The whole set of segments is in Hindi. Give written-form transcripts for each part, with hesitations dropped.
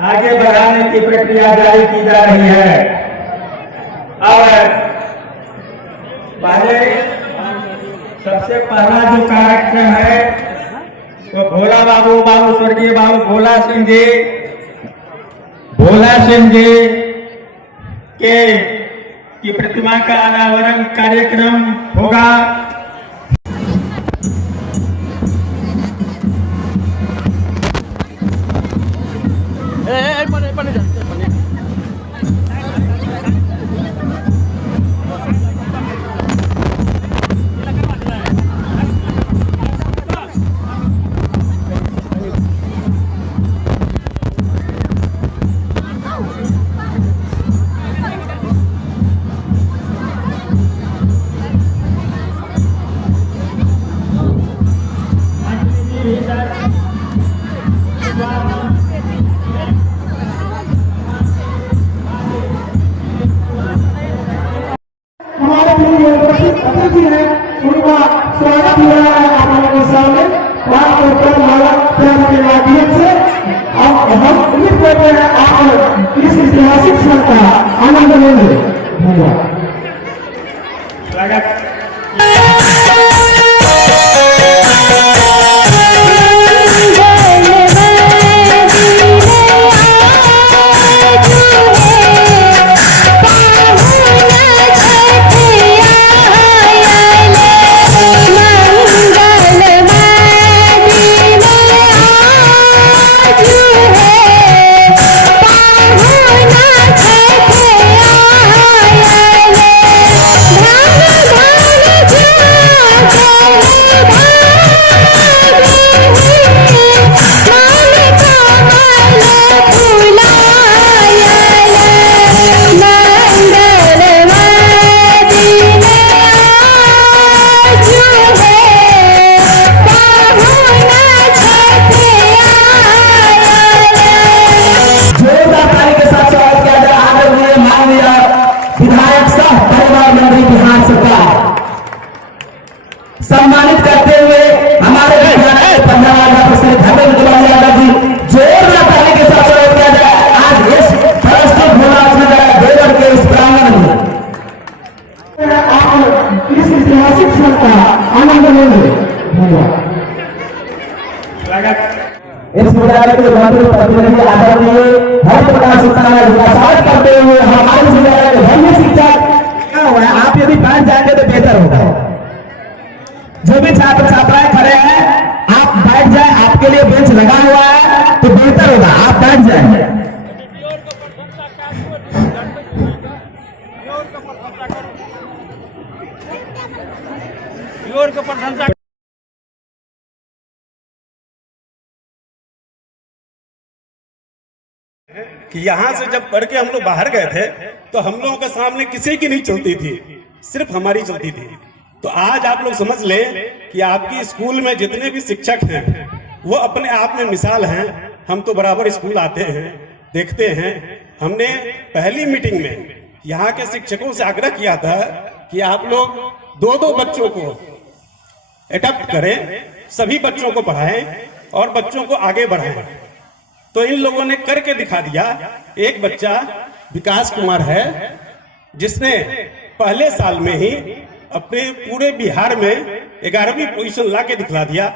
आगे बढ़ाने की प्रक्रिया जारी की जा रही है। और पहले सबसे पहला जो कार्यक्रम है वो भोला बाबू स्वर्गीय बाबू भोला सिंह जी की प्रतिमा का अनावरण कार्यक्रम होगा। अतिथि है उनका स्वागत हो रहा है आप लोगों के सामने माला प्रेम के माध्यम से। और हम उम्मीद करते हैं आप इस ऐतिहासिक क्षण का आनंद लेंगे। धन्यवाद। सम्मानित करते हुए हमारे धर्मेंद्र यादव जी जोरदार ताली के साथ स्वागत किया जाए आज इस फलस्तीन भोला के इस प्रांगण में। आप इस ऐतिहासिक क्षण का आनंद लेंगे। धन्यवाद। इस विद्यालय के मंत्री प्रतिनिधि आदरणीय हरि प्रकाश का स्वागत करते हुए हमारे विद्यालय के धन्य शिक्षक आप यदि बैठ जाएंगे तो बेहतर होगा। जो भी छात्र छात्राएं खड़े हैं आप बैठ जाए, आपके लिए बेंच लगा हुआ है तो बेहतर होगा, आप बैठ जाए। कि यहाँ से जब पढ़ के हम लोग बाहर गए थे तो हम लोगों के सामने किसी की नहीं चलती थी, सिर्फ हमारी चलती थी। तो आज आप लोग समझ लें कि आपकी स्कूल में जितने भी शिक्षक हैं वो अपने आप में मिसाल हैं। हम तो बराबर स्कूल आते हैं, देखते हैं। हमने पहली मीटिंग में यहाँ के शिक्षकों से आग्रह किया था कि आप लोग दो बच्चों को एडॉप्ट करें, सभी बच्चों को पढ़ाएं और बच्चों को आगे बढ़ाएं। तो इन लोगों ने करके दिखा दिया। एक बच्चा विकास कुमार है जिसने पहले साल में ही अपने पूरे बिहार में 11वीं पोजीशन ला के दिखला दिया।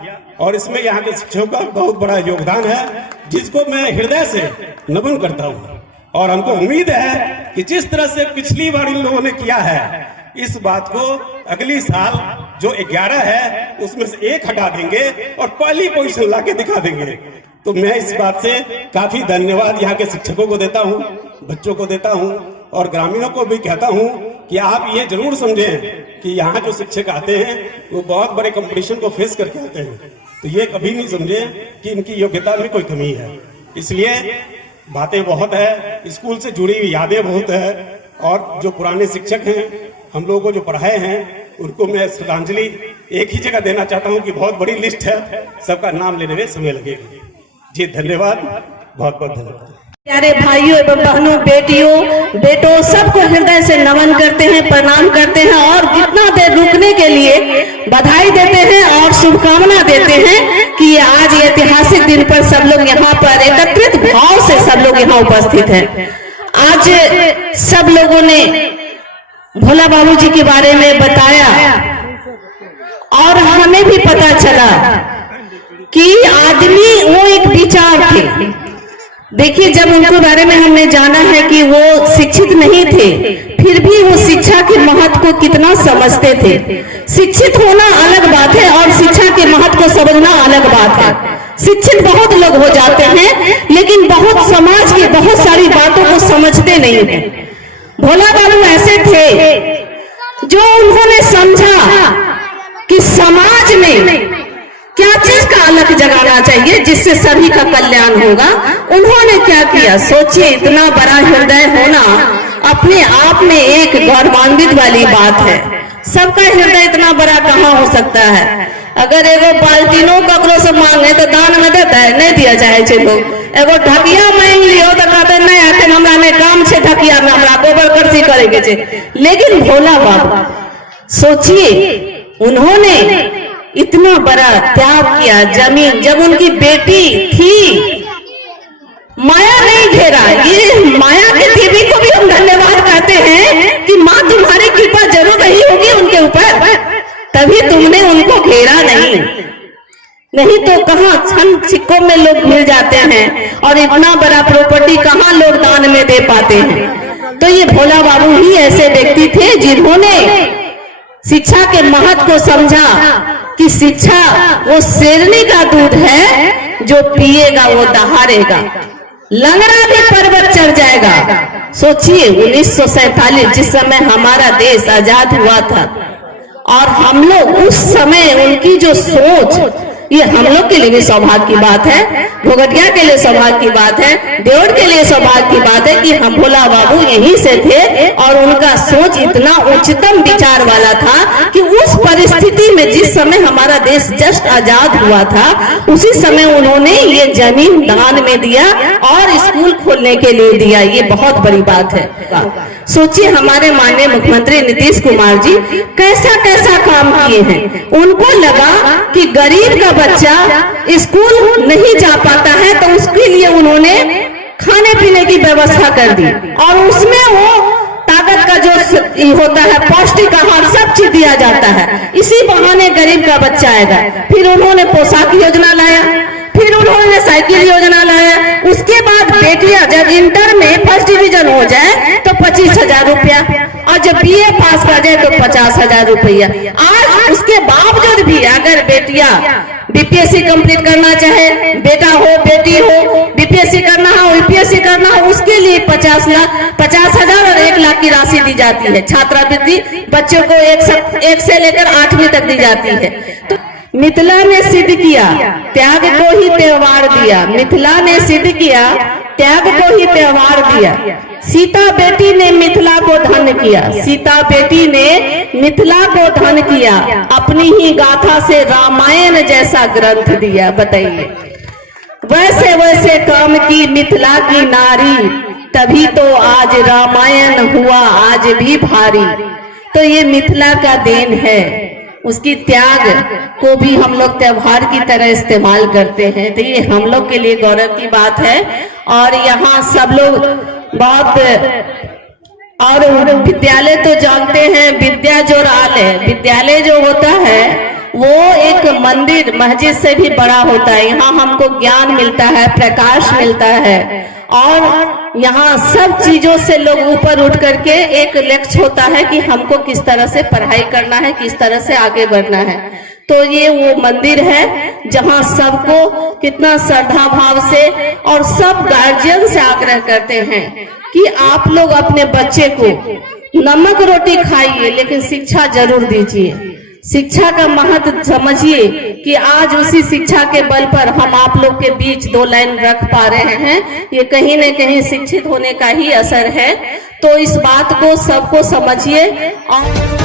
और इसमें यहाँ के शिक्षकों का बहुत बड़ा योगदान है जिसको मैं हृदय से नमन करता हूँ। और हमको उम्मीद है कि जिस तरह से पिछली बार इन लोगों ने किया है इस बात को अगली साल जो 11 है उसमें से 1 हटा देंगे और पहली पोजीशन ला के दिखा देंगे। तो मैं इस बात से काफी धन्यवाद यहाँ के शिक्षकों को देता हूँ, बच्चों को देता हूँ और ग्रामीणों को भी कहता हूँ कि आप ये जरूर समझें कि यहाँ जो शिक्षक आते हैं वो बहुत बड़े कंपटीशन को फेस करके आते हैं। तो ये कभी नहीं समझें कि इनकी योग्यता में कोई कमी है। इसलिए बातें बहुत है, स्कूल से जुड़ी हुई यादें बहुत है और जो पुराने शिक्षक हैं हम लोगों को जो पढ़ाए हैं उनको मैं श्रद्धांजलि एक ही जगह देना चाहता हूं कि बहुत बड़ी लिस्ट है, सबका नाम लेने में समय लगेगा। जी धन्यवाद, बहुत बहुत धन्यवाद। प्यारे भाइयों एवं बहनों, बेटियों, बेटों, सबको हृदय से नमन करते हैं, प्रणाम करते हैं और इतना देर रुकने के लिए बधाई देते हैं और शुभकामना देते हैं कि आज ऐतिहासिक दिन पर सब लोग यहाँ पर एकत्रित भाव से सब लोग यहाँ उपस्थित हैं। आज सब लोगों ने भोला बाबू जी के बारे में बताया और हमें भी पता चला कि आदमी वो एक विचार थे। देखिए, जब उनके बारे में हमने जाना है कि वो शिक्षित नहीं थे, फिर भी वो शिक्षा के महत्व को कितना समझते थे। शिक्षित होना अलग बात है और शिक्षा के महत्व को समझना अलग बात है। शिक्षित बहुत लोग हो जाते हैं, लेकिन बहुत समाज की बहुत सारी बातों को समझते नहीं है। भोला बाबू ऐसे थे जो उन्होंने समझा कि समाज में क्या चीज का अलग जगाना चाहिए जिससे सभी का कल्याण होगा। उन्होंने क्या किया, सोचिए, इतना बड़ा हृदय होना अपने आप में एक गौरवान्वित वाली बात है। सबका हृदय इतना बड़ा कहाँ हो सकता है। अगर एगो बाल्टीनो ककरो से मांगे तो दान में देता है, नहीं दिया चाहे छे लोग। एगो ढकिया मांग लियो तो कहते नहीं आते, हमरा में काम छे ढकिया में, हमरा गोबर करसी करे के छे। लेकिन भोला बाबा, सोचिए, उन्होंने इतना बड़ा त्याग किया। जमीन, जब उनकी बेटी थी, माया नहीं घेरा। ये माया के देवी को भी हम धन्यवाद कहते हैं कि माँ तुम्हारी कृपा जरूर रही होगी उनके ऊपर, तभी तुमने उनको घेरा नहीं तो कहाँ छन सिक्कों में लोग मिल जाते हैं और इतना बड़ा प्रॉपर्टी कहाँ लोग दान में दे पाते हैं। तो ये भोला बाबू ही ऐसे व्यक्ति थे जिन्होंने शिक्षा के महत्व को समझा कि शिक्षा वो शेरनी का दूध है, जो पिएगा वो दहाड़ेगा, लंगड़ा भी पर्वत चढ़ जाएगा। सोचिए, 1947 जिस समय हमारा देश आजाद हुआ था और हम लोग उस समय उनकी जो सोच, ये हम लोग के लिए भी सौभाग्य की बात है, घोघटिया के लिए सौभाग्य की बात है, देवड़ के लिए सौभाग्य की बात है कि हम भोला बाबू यहीं से थे और उनका सोच इतना उच्चतम विचार वाला था कि उस परिस्थिति में जिस समय हमारा देश जस्ट आजाद हुआ था, उसी समय उन्होंने ये जमीन दान में दिया और स्कूल खोलने के लिए दिया। ये बहुत बड़ी बात है। सोचिए, हमारे माननीय मुख्यमंत्री नीतीश कुमार जी कैसा कैसा काम किए हैं। उनको लगा कि गरीब का बच्चा स्कूल नहीं जा पाता है तो उसके लिए उन्होंने खाने पीने की व्यवस्था कर दी और उसमें वो ताकत का जो होता है, पौष्टिक आहार, सब चीज दिया जाता है। इसी बहाने गरीब का बच्चा आएगा। फिर उन्होंने पोशाक योजना लाया, फिर उन्होंने साइकिल योजना लाया। उसके बाद बेटियां जब इंटर में फर्स्ट डिवीजन हो जाए तो 25,000 रुपया और जब बीए पास कर जाए तो 50,000 रुपया। आज उसके बावजूद भी अगर बेटियां बीपीएससी कंप्लीट करना चाहे, बेटा हो बेटी हो, बीपीएससी करना हो यूपीएससी करना हो, उसके लिए 50,000 और 1 लाख की राशि दी जाती है। छात्रवृत्ति बच्चों को 1 से लेकर 8वीं तक दी जाती है। तो मिथिला ने सिद्ध किया, त्याग को ही त्योहार दिया। मिथिला ने सिद्ध किया, त्याग को ही त्योहार दिया। सीता बेटी ने मिथिला को धन किया। सीता बेटी ने मिथिला को धन किया, अपनी ही गाथा से रामायण जैसा ग्रंथ दिया। बताइए, वैसे वैसे काम की मिथिला की नारी, तभी तो आज रामायण हुआ आज भी भारी। तो ये मिथिला का देन है, उसकी त्याग को भी हम लोग त्योहार की तरह इस्तेमाल करते हैं। तो ये हम लोग के लिए गौरव की बात है। और यहाँ सब लोग बहुत, और विद्यालय तो जानते हैं, विद्या जो राल है, विद्यालय जो होता है वो एक मंदिर मस्जिद से भी बड़ा होता है। यहाँ हमको ज्ञान मिलता है, प्रकाश मिलता है और यहाँ सब चीजों से लोग ऊपर उठ करके एक लक्ष्य होता है कि हमको किस तरह से पढ़ाई करना है, किस तरह से आगे बढ़ना है। तो ये वो मंदिर है जहाँ सबको कितना श्रद्धा भाव से और सब गार्जियन से आग्रह करते हैं कि आप लोग अपने बच्चे को नमक रोटी खाइए लेकिन शिक्षा जरूर दीजिए। शिक्षा का महत्व समझिए कि आज उसी शिक्षा के बल पर हम आप लोग के बीच 2 लाइन रख पा रहे हैं। ये कहीं न कहीं शिक्षित होने का ही असर है। तो इस बात को सबको समझिए और